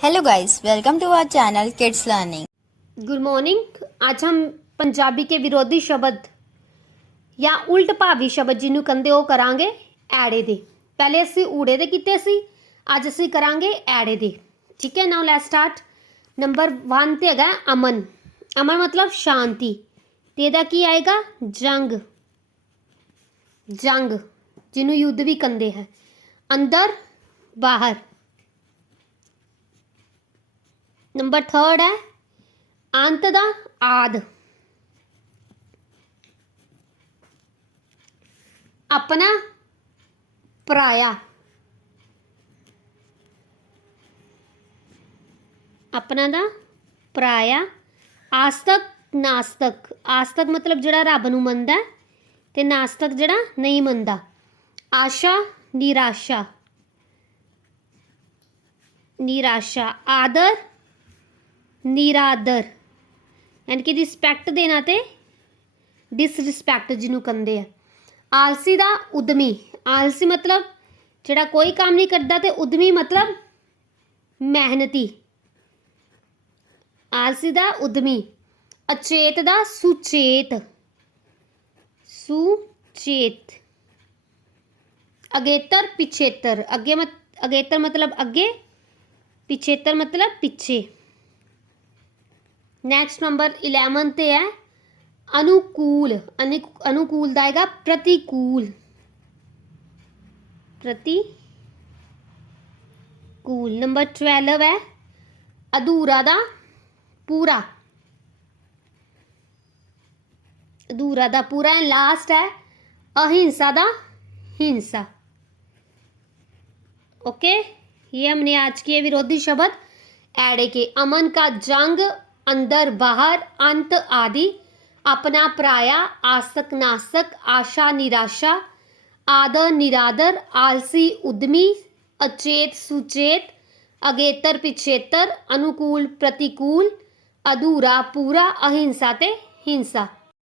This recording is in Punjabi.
Hello guys, welcome to our channel Kids Learning. Good morning ਅੱਜ ਹਮ ਪੰਜਾਬੀ ਕੇ ਵਿਰੋਧੀ ਸ਼ਬਦ ਜਾਂ ਉਲਟ ਭਾਵੀ ਸ਼ਬਦ ਜਿਹਨੂੰ ਕਹਿੰਦੇ ਉਹ ਕਰਾਂਗੇ ਐੜੇ ਦੇ ਪਹਿਲੇ ਅਸੀਂ ਊੜੇ ਦੇ ਕੀਤੇ ਸੀ ਅੱਜ ਅਸੀਂ ਕਰਾਂਗੇ ਐੜੇ ਦੇ ਠੀਕ ਹੈ ਨਾਓ ਲੈਟ ਸਟਾਰਟ ਨੰਬਰ 1 ਤੇ ਹੈਗਾ ਅਮਨ ਅਮਨ ਮਤਲਬ ਸ਼ਾਂਤੀ ਤੇ ਇਹਦਾ ਕੀ ਆਏਗਾ ਜੰਗ ਜੰਗ ਜਿਹਨੂੰ ਯੁੱਧ ਵੀ ਕਹਿੰਦੇ ਹੈ ਅੰਦਰ ਬਾਹਰ ਨੰਬਰ 3 ਹੈ, ਅੰਤ ਦਾ ਆਦ। ਆਪਣਾ ਪਰਾਇਆ। ਆਪਣਾ ਦਾ ਪਰਾਇਆ, ਆਸਤਕ, ਨਾਸਤਕ। ਆਸਤਕ ਮਤਲਬ ਜਿਹੜਾ ਰੱਬ ਨੂੰ ਮੰਨਦਾ ਹੈ ਤੇ ਨਾਸਤਕ ਜਿਹੜਾ ਨਹੀਂ ਮੰਨਦਾ। ਆਸ਼ਾ, ਨਿਰਾਸ਼ਾ। ਨਿਰਾਸ਼ਾ। ਆਦਰ ਨਿਰਾਦਰ। ਯਾਨੀ ਕਿ ਰਿਸਪੈਕਟ ਦੇਣਾ ਤੇ ਡਿਸਰਿਸਪੈਕਟ ਜਿਹਨੂੰ ਕਹਿੰਦੇ ਆ। ਆਲਸੀ ਦਾ ਉਦਮੀ। ਆਲਸੀ ਮਤਲਬ ਜਿਹੜਾ ਕੋਈ ਕੰਮ ਨਹੀਂ ਕਰਦਾ ਤੇ ਉਦਮੀ ਮਤਲਬ ਮਿਹਨਤੀ। ਆਲਸੀ ਦਾ ਉਦਮੀ। ਅਚੇਤ ਦਾ ਸੁਚੇਤ। ਸੁਚੇਤ। ਅਗੇਤਰ, ਪਿਛੇਤਰ। ਅੱਗੇ ਅਗੇਤਰ ਮਤਲਬ ਅੱਗੇ, ਪਿਛੇਤਰ ਮਤਲਬ ਪਿੱਛੇ। नेक्स्ट नंबर इलेवन ते है, अनुकूल अनुकूल का आएगा प्रतिकूल। प्रतिकूल। नंबर ट्वेल्व है अधूरा दा पूरा। अधूरा दा पूरा एंड लास्ट है अहिंसा दा हिंसा। ओके ये हमने आज किए विरोधी शब्द एड के अमन का जंग ਅੰਦਰ ਬਾਹਰ, ਅੰਤ ਆਦਿ, ਆਪਣਾ ਪ੍ਰਾਇਆ, ਆਸਕ ਨਾਸਕ, ਆਸ਼ਾ ਨਿਰਾਸ਼ਾ ਆਦਰ ਨਿਰਾਦਰ, ਆਲਸੀ ਉਦਮੀ, ਅਚੇਤ ਸੁਚੇਤ, ਅਗੇਤਰ ਪਿਛੇਤਰ, ਅਨੁਕੂਲ ਪ੍ਰਤੀਕੂਲ, ਅਧੂਰਾ ਪੂਰਾ, ਅਹਿੰਸਾ ਤੇ ਹਿੰਸਾ।